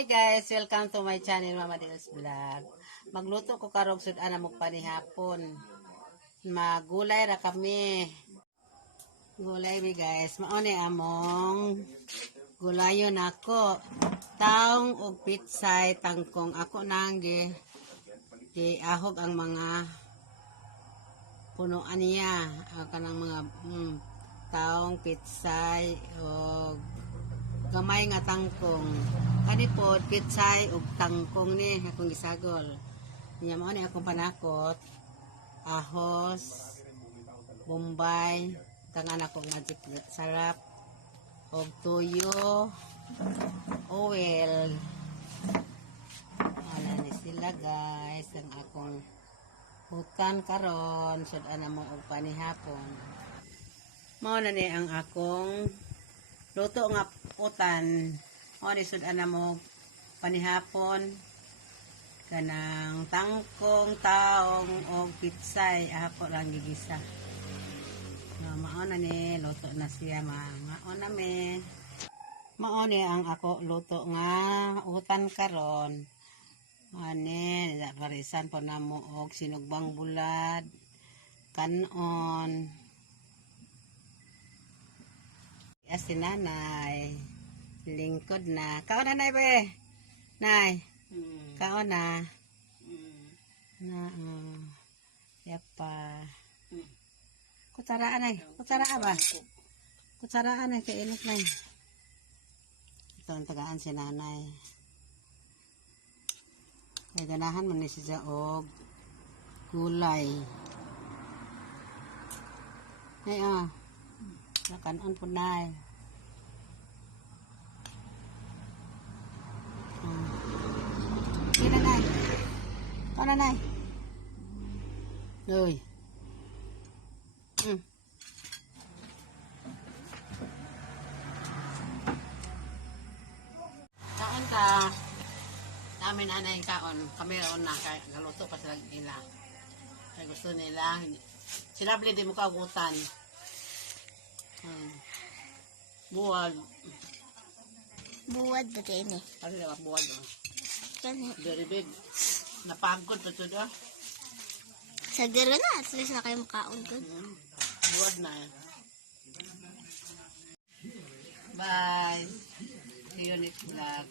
Hi guys, welcome to my channel Mama Dels Vlog. Magluto ko karong sudan mo panihapon. Magulay ra kami. Gulay mi guys, maone among gulayon ako. Taong og pitsay tangkong ako nang di ahog ang mga punuan niya. Kanang mga taong pitsay og gamay nga tangkong. Kani po pitsay ug tangkong ni akong gisagol. Nya mao ni akong panakot. Ahos, bombay, tangan akong magic sarap og tuyo, oil. Ana ni sila guys ang akong hutan karon sudan mo og panihapon. Mao na ni ang akong luto nga utan. O risod ana mo panihapon kanang tangkong, taong o pitsay ako lang gigisa. Mao na ni luto na siya mao na me. Mao ni ang ako luto nga utan karon. Ani parisan po namo og sinugbang bulad, kanon. Si nanay lingkod na. Kaon na nay be. Nay. Kaon na. Na. Yapa. Kutsaraan nay. Kutsaraan ba? Kutsaraan nay kay init nay. Ito ang tagaan si nanay. Kay ganahan man ni siya og gulay. Ay kanon po nay. Sige na nay. Ito na nay. Uy. Kaon ka. Namin anay kaon. Kami raon na. Naluto pa sila nila. Kaya gusto nila. Sila bili di mo kaugutan. Buwag. Buwad ba din eh? Ano na buwag o? Kani. Very big. Napagod pa ito doon. Sa garo na. At least na kayo makaon ko. Buwag na eh. Bye. See you next vlog.